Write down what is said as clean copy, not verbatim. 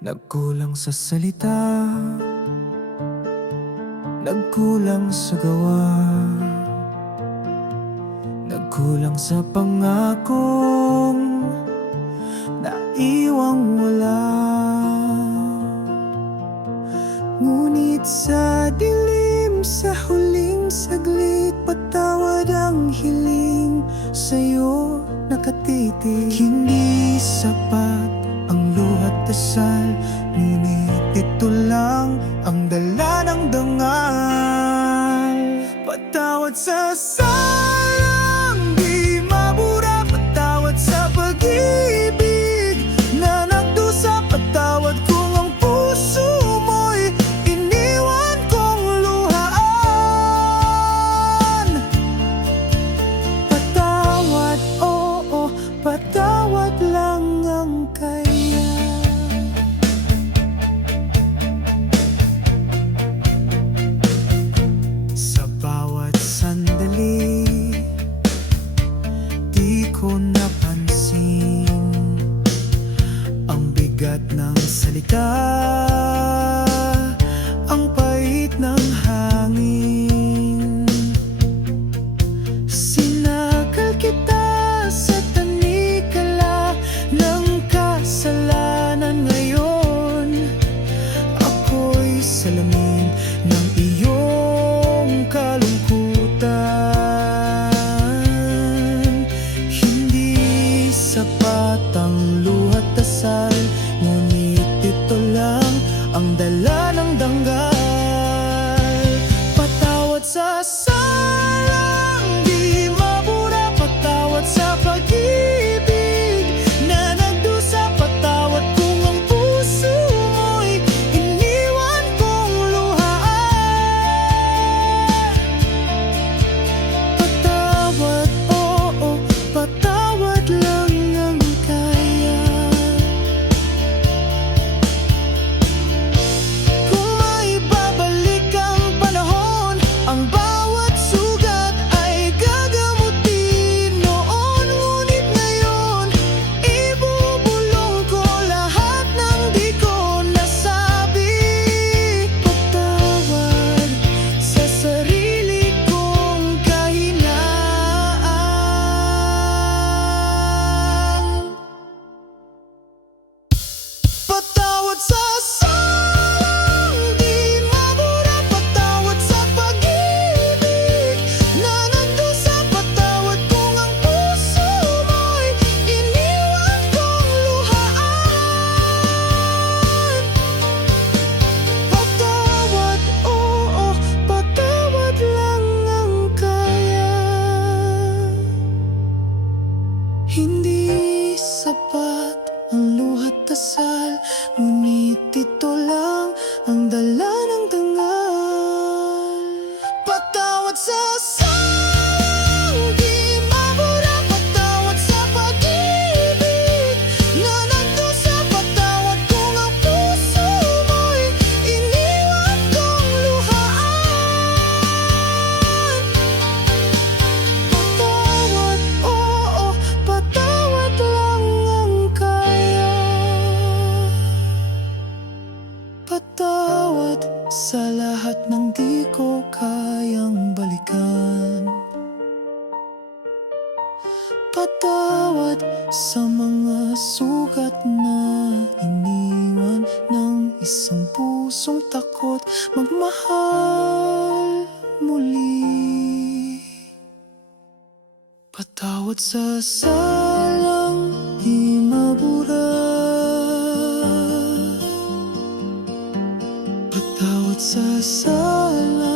Nagkulang sa salita, nagkulang sa gawa, nagkulang sa pangakong naiwang wala. Ngunit sa dilim, sa huling saglit, patawad ang hiling, sa'yo nakatitig. Hindi sapat ang luhat dasal, ngunit ito lang ang dala ng dangal. Patawad sa salang di mabura, patawad sa pag-ibig na nagdusa, patawad kung ang puso mo'y iniwan kong luhaan. Patawad, oo, patawad lang ang kaya. Sa bawat sandali, di ko napansin ang bigat ng salita, ang pait ng hangin. Sinakal kita sa tanikala ng kasalanan. Ngayon ako'y salamin ng iyong kalungkutan. Hindi sapat ang luhat dasal, ngunit ito lang ang dala ng danggal. Patawad sa salang di mabura, patawad sa pag-ibig na nagdusa, patawad kung ang puso mo'y iniwan kong luhaan. Patawad, oo, patawad lang ang kaya. Kung maibabalik ang panahon, ang bawat sugat ay gagamutin noon. Ngunit ngayon, ibubulong ko lahat ng di ko nasabi. Patawad sa sarili kong kahinaan. Patawad sa salang di mabura, patawad sa pag-ibig na nagdusa, patawad kung ang puso mo'y iniwan kong luhaan. Patawad, oo, patawad lang ang kaya. Hindi sapat ang luhat dasal, ngunit ito lang ang dala ng dangal. Patawad sa salang di mabura, patawad sa pag-ibig na nagdusa, patawad kung ang puso mo'y iniwan kong luhaan. Patawad, oo, patawad lang ang kaya. Patawad sa lahat ng di ko kayang balikan. Patawad sa mga sugat na iniwan ng isang pusong takot magmahal muli. Patawad sa salang di mabura, patawad sa salang